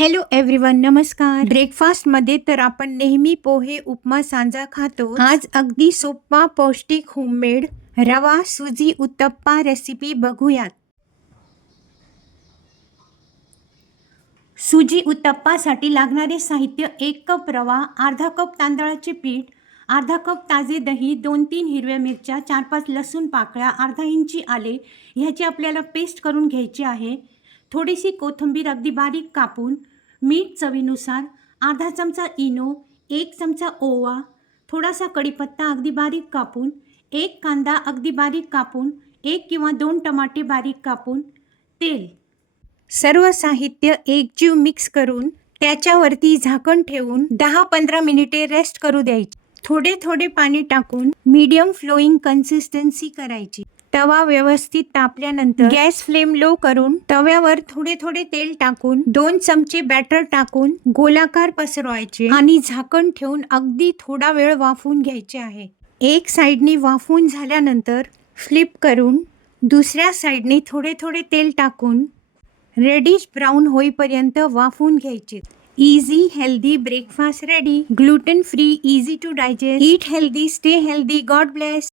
Hello everyone नमस्कार. ब्रेकफास्टमध्ये तर आपण नेहमी पोहे उपमा सांजा खातो. आज अगदी सोपा पौष्टिक होममेड रवा सुजी उत्तप्पा रेसिपी बघूयात. सुजी उत्तप्पासाठी लागणारे साहित्य एक कप रवा अर्धा कप तांदळाचे पीठ अर्धा कप ताजे दही दोन तीन हिरव्या मिरच्या चार पाच लसूण पाकळ्या अर्धा इंची आले ह्याची आपल्याला पेस्ट करून घ्यायची आहे. थोडीशी कोथिंबीर अगदी बारीक कापून मीठ चवीनुसार अर्धा चमचा इनो एक चमचा ओवा थोडासा कढीपत्ता अगदी बारीक कापून एक कांदा अगदी बारीक कापून एक किंवा दोन टमाटे बारीक कापून तेल. सर्व साहित्य एकजीव मिक्स करून त्याच्यावरती झाकण ठेवून दहा पंधरा मिनिटे रेस्ट करू द्यायची. थोडे थोडे पाणी टाकून मीडियम फ्लोईंग कन्सिस्टन्सी करायची. तवा व्यवस्थित तापल्यानंतर गॅस फ्लेम लो करून तव्यावर थोडे थोडे तेल टाकून दोन चमचे बॅटर टाकून गोलाकार पसरवायचे आणि झाकण ठेवून अगदी थोडा वेळ वाफवून घ्यायचे आहे. एक साईडनी वाफवून झाल्यानंतर फ्लिप करून दुसऱ्या साईडने थोडे थोडे तेल टाकून रेडिश ब्राऊन होईपर्यंत वाफवून घ्यायचे. Easy healthy breakfast ready. Gluten free easy to digest. Eat healthy stay healthy. God bless.